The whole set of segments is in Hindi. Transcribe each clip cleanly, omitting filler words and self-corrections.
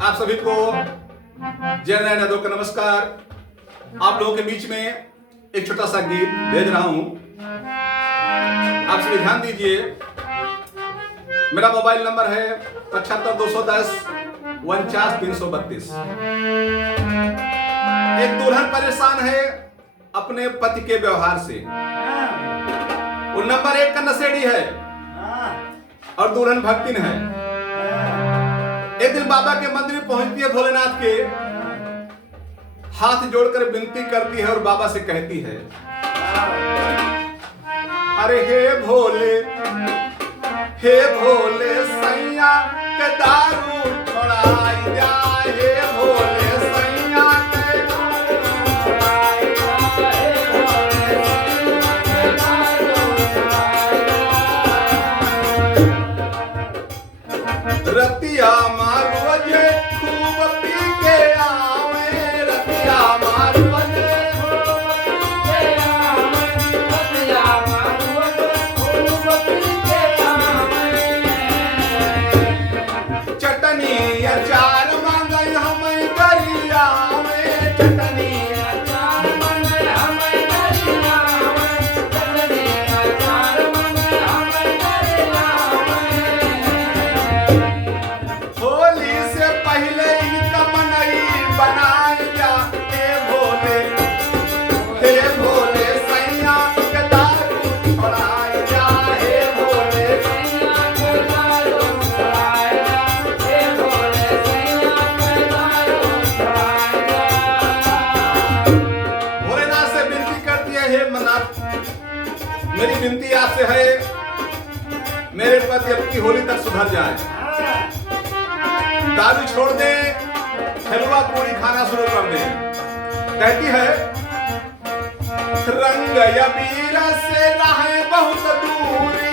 आप सभी को जय नारायण यादव का नमस्कार। आप लोगों के बीच में एक छोटा सा गीत भेज रहा हूं, आप सभी ध्यान दीजिए। मेरा मोबाइल नंबर है 75 210 49 332। एक दुल्हन परेशान है अपने पति के व्यवहार से। वो नंबर 1 का नशेड़ी है और दुल्हन भक्तिन है। एक दिन बाबा के मंदिर में पहुंचती है, भोलेनाथ के हाथ जोड़कर विनती करती है और बाबा से कहती है, अरे हे भोले सैया के दारू छोड़ाई जा, हे भोले सैया के दारू छोड़ाई जा, हे भोले सैया के दारू छोड़ाई जा। रतिया मेरी विनती आपसे है, मेरे पति अब की होली तक सुधर जाए, दारू छोड़ दे, हलवा पूरी खाना शुरू कर दे। कहती है, रंग अबीर से रहे बहुत दूरी,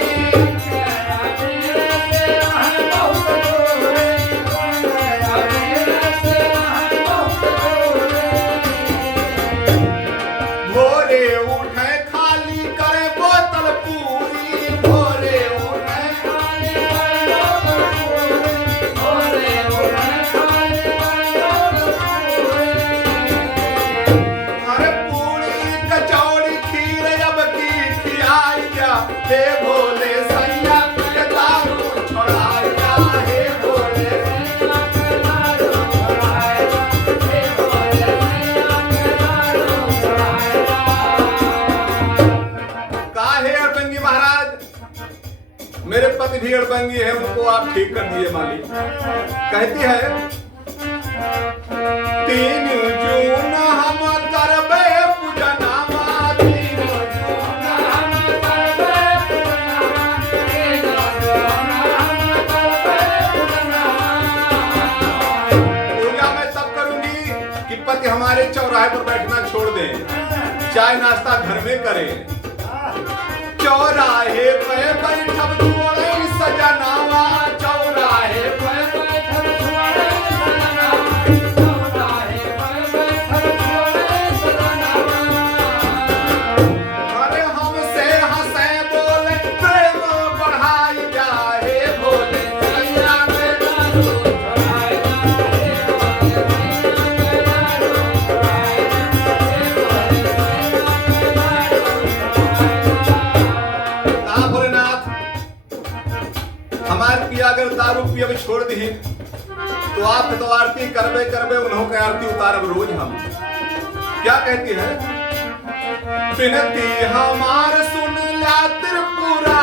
हे भोले सैया के दारू छोड़ाई जा, हे भोले सैया के दारू छोड़ाई जा, हे भोले सैया के दारू छोड़ाई जा। काहे अड़बंगी महाराज, मेरे पति भी अड़बंगी है, उनको आप ठीक कर दिए मालिक। कहती है, 3 जून हम करबे पूजनामा, 3 जून हम करबे पूजनामा, 3 जून हम करबे पूजनामा। पूजा मैं तब करूंगी कि पति हमारे चौराहे पर बैठना छोड़ दें, चाय नाश्ता घर में करें। चौराहे पे बैठब छोड़े सजनावा, चौराहे पे बैठब छोड़े सजनावा, चौराहे पे बैठब छोड़े सजनावा। अरे हमसे हंसे बोले प्रेम बढ़ाई जा, हे भोले सैया के दारू छोड़ाई जा, हे भोले सैया के दारू छोड़ाई जा, हे भोले सैया के दारू छोड़ाई जा। भोलेनाथ, हमारे पिया अगर दारू पियब छोड़ दी तो आप तो आरती करबे करबे, उन्हों के आरती उतारब रोज हम। क्या कहती है, विनती हमार सुन ला त्रिपुरा